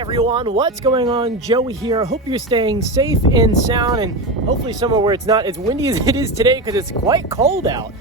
everyone, what's going on? Joey here. Hope you're staying safe and sound, and hopefully somewhere where it's not as windy as it is today, because it's quite cold out.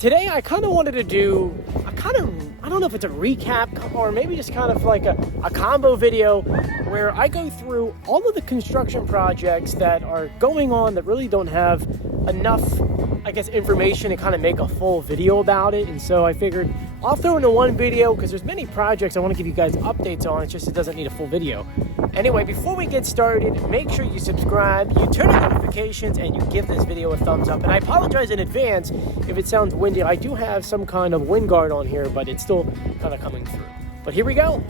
Today I kind of wanted to do I don't know if it's a recap or maybe just kind of like a combo video where I go through all of the construction projects that are going on that really don't have enough, I guess, information to kind of make a full video about it. And so I figured I'll throw into one video because there's many projects I want to give you guys updates on. It's just it doesn't need a full video. Anyway, before we get started, make sure you subscribe, you turn on notifications, and you give this video a thumbs up. And I apologize in advance if it sounds windy. I do have some kind of wind guard on here, but it's still kind of coming through. But here we go.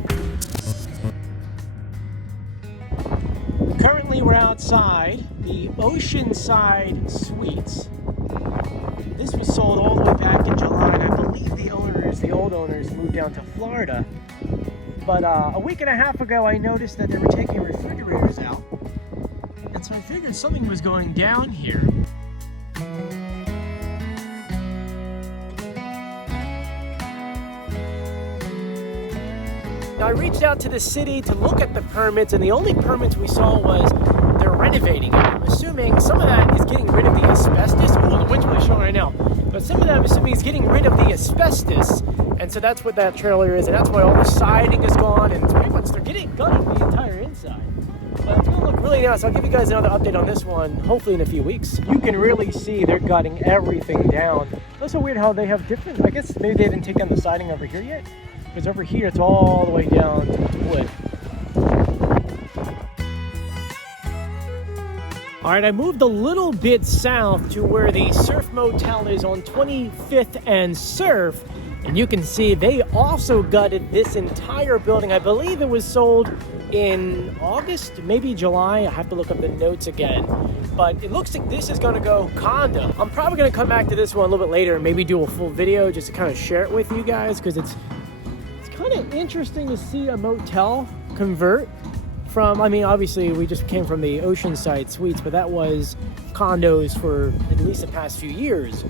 Currently, we're outside the Oceanside Suites. This was sold all the way back in July, and I believe the old owners moved down to Florida. But a week and a half ago, I noticed that they were taking refrigerators out. And so I figured something was going down here. Now, I reached out to the city to look at the permits, and the only permits we saw was they're renovating it. I'm assuming some of that is getting rid of the asbestos. Oh, the wind's really strong right now. But some of that I'm assuming is getting rid of the asbestos. And so that's what that trailer is, and that's why all the siding is gone, and pretty much they're getting gutted the entire inside. But it's gonna look really nice. I'll give you guys another update on this one, hopefully in a few weeks. You can really see they're gutting everything down. It's also weird how they have different, I guess maybe they didn't take down the siding over here yet, because over here it's all the way down to wood. All right, I moved a little bit south to where the Surf Motel is on 25th and Surf. And you can see they also gutted this entire building. I believe it was sold in August, maybe July. I have to look up the notes again. But it looks like this is gonna go condo. I'm probably gonna come back to this one a little bit later and maybe do a full video just to kind of share it with you guys, because it's kind of interesting to see a motel convert from, I mean, obviously we just came from the Oceanside Suites, but that was condos for at least the past few years.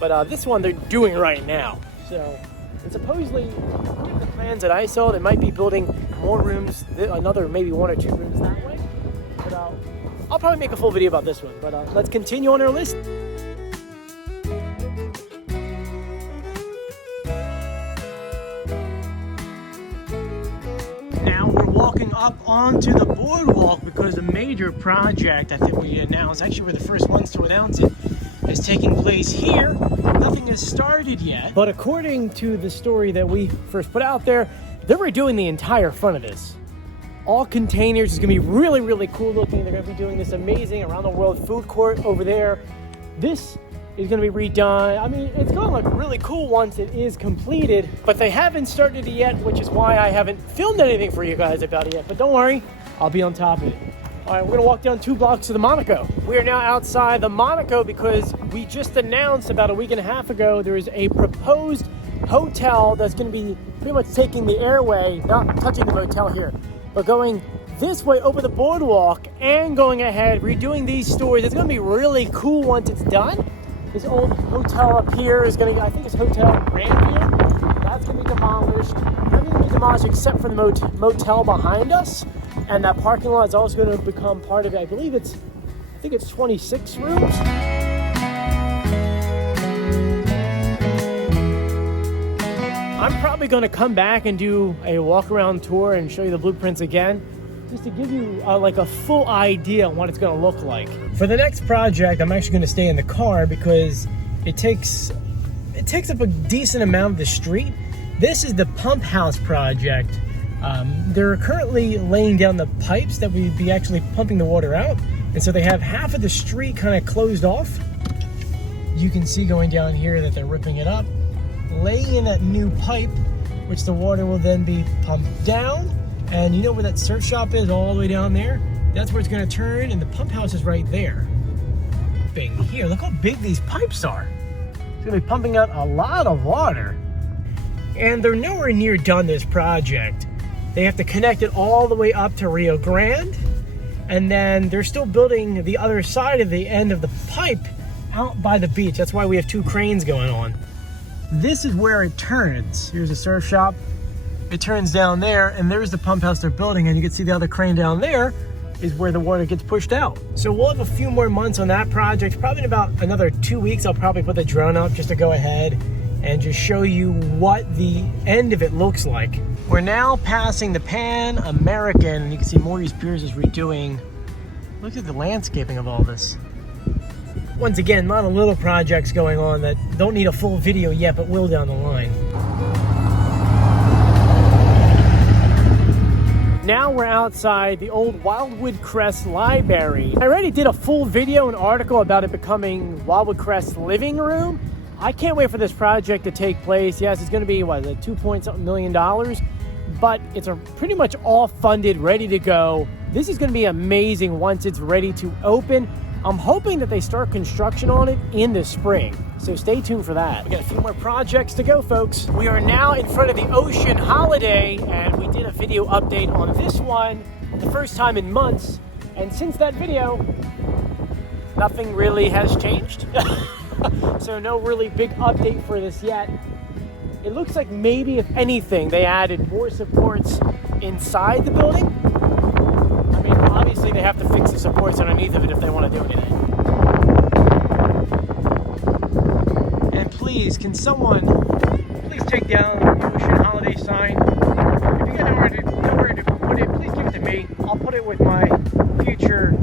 But this one they're doing right now. So, and supposedly, the plans that I saw, they might be building more rooms, another maybe one or two rooms that way. But I'll probably make a full video about this one. But let's continue on our list. Now we're walking up onto the boardwalk because a major project, I think we announced, actually we're the first ones to announce it, is taking place here. Nothing has started yet, but according to the story that we first put out there, they were doing the entire front of this. All containers. Is gonna be really, really cool looking. They're gonna be doing this amazing around the world food court over there. This is gonna be redone. I mean, it's gonna look really cool once it is completed, but they haven't started it yet, which is why I haven't filmed anything for you guys about it yet, but don't worry, I'll be on top of it. All right, we're gonna walk down 2 blocks to the Monaco. We are now outside the Monaco because we just announced about a week and a half ago there is a proposed hotel that's gonna be pretty much taking the airway, not touching the motel here, but going this way over the boardwalk and going ahead, redoing these stores. It's gonna be really cool once it's done. This old hotel up here is gonna, I think it's Hotel Grandview. That's gonna be demolished. Everything will be demolished except for the motel behind us. And that parking lot is also going to become part of it. I think it's 26 rooms. I'm probably going to come back and do a walk around tour and show you the blueprints again, just to give you like a full idea on what it's going to look like. For the next project, I'm actually going to stay in the car because it takes up a decent amount of the street. This is the pump house project. They're currently laying down the pipes that would be actually pumping the water out, and so they have half of the street kind of closed off. You can see going down here that they're ripping it up, laying in that new pipe, which the water will then be pumped down. And you know where that surf shop is, all the way down there? That's where it's going to turn, and the pump house is right there. Bing, here, look how big these pipes are. It's going to be pumping out a lot of water. And they're nowhere near done this project. They have to connect it all the way up to Rio Grande, and then they're still building the other side of the end of the pipe out by the beach. That's why we have 2 cranes going on. This is where it turns. Here's a surf shop. it turns down there, and there's the pump house they're building, and you can see the other crane down there is where the water gets pushed out. So we'll have a few more months on that project. Probably in about another 2 weeks, I'll probably put the drone up just to go ahead and just show you what the end of it looks like. We're now passing the Pan American, and you can see Maurice Piers is redoing. Look at the landscaping of all this. Once again, a lot of little projects going on that don't need a full video yet, but will down the line. Now we're outside the old Wildwood Crest library. I already did a full video and article about it becoming Wildwood Crest living room. I can't wait for this project to take place. Yes, it's going to be, what, $2 million, but it's pretty much all funded, ready to go. This is going to be amazing once it's ready to open. I'm hoping that they start construction on it in the spring, so stay tuned for that. We got a few more projects to go, folks. We are now in front of the Ocean Holiday, and we did a video update on this one the first time in months, and since that video, nothing really has changed. So no really big update for this yet. It looks like maybe, if anything, they added more supports inside the building. I mean, obviously they have to fix the supports underneath of it if they want to do anything. And please, can someone please take down the Ocean Holiday sign? If you got nowhere to put it, please give it to me. I'll put it with my future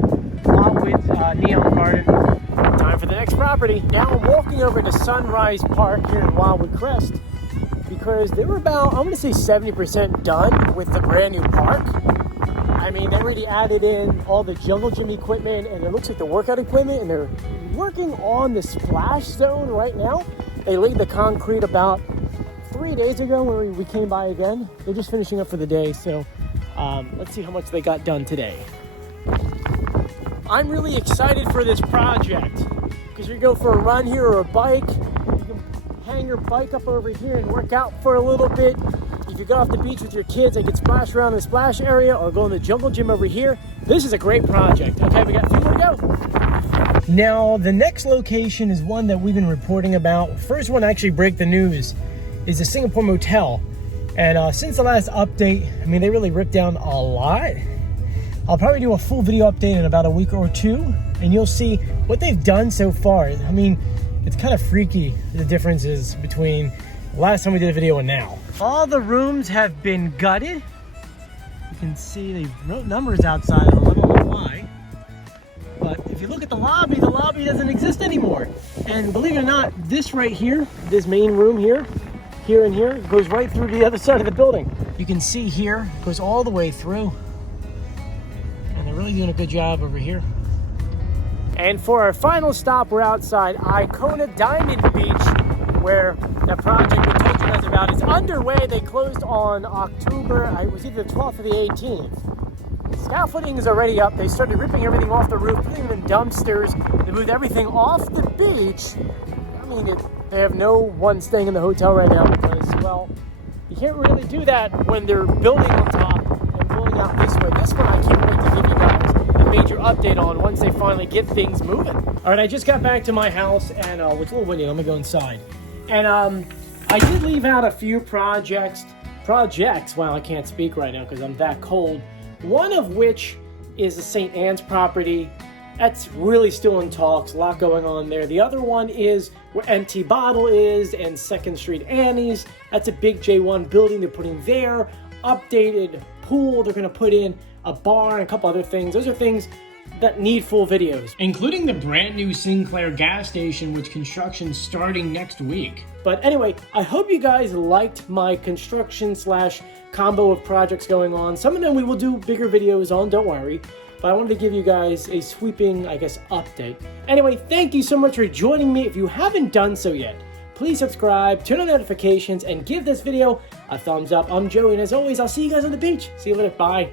Wildwoods neon garden. Time for the next property. Now I'm walking over to Sunrise Park here in Wildwood Crest because they were about, I'm going to say 70% done with the brand new park. I mean, they already added in all the jungle gym equipment, and it looks like the workout equipment, and they're working on the splash zone right now. They laid the concrete about 3 days ago when we came by again. They're just finishing up for the day, so let's see how much they got done today. I'm really excited for this project because you go for a run here or a bike, you can hang your bike up over here and work out for a little bit. If you go off the beach with your kids, they can splash around in the splash area or go in the jungle gym over here. This is a great project. Okay, we got a few more to go. Now, the next location is one that we've been reporting about. First one to actually break the news is the Singapore Motel. And since the last update, I mean, they really ripped down a lot. I'll probably do a full video update in about a week or two, and you'll see what they've done so far. I mean, it's kind of freaky, the differences between the last time we did a video and now. All the rooms have been gutted. You can see they wrote numbers outside of them, I don't know why. But if you look at the lobby doesn't exist anymore. And believe it or not, this right here, this main room here and here, goes right through to the other side of the building. You can see here, it goes all the way through. Really doing a good job over here. And for our final stop, we're outside Icona Diamond Beach, where the project we told you guys about is underway. They closed on October, it was either the 12th or the 18th. Scaffolding is already up. They started ripping everything off the roof, putting them in dumpsters. They moved everything off the beach. I mean, they have no one staying in the hotel right now because, well, you can't really do that when they're building on top and building out this way. This one I can't wait to give you guys a major update on once they finally get things moving. All right, I just got back to my house, and it's a little windy. Let me go inside. And I did leave out a few projects. Wow, I can't speak right now because I'm that cold. One of which is the St. Anne's property. That's really still in talks, a lot going on there. The other one is where Empty Bottle is and 2nd Street Annie's. That's a big J1 building they're putting there. Updated pool, they're gonna put in a bar and a couple other things. Those are things that need full videos. Including the brand new Sinclair Gas Station, which construction's starting next week. But anyway, I hope you guys liked my construction / combo of projects going on. Some of them we will do bigger videos on, don't worry. But I wanted to give you guys a sweeping, I guess, update. Anyway, thank you so much for joining me. If you haven't done so yet, please subscribe, turn on notifications, and give this video a thumbs up. I'm Joey, and as always, I'll see you guys on the beach. See you later. Bye.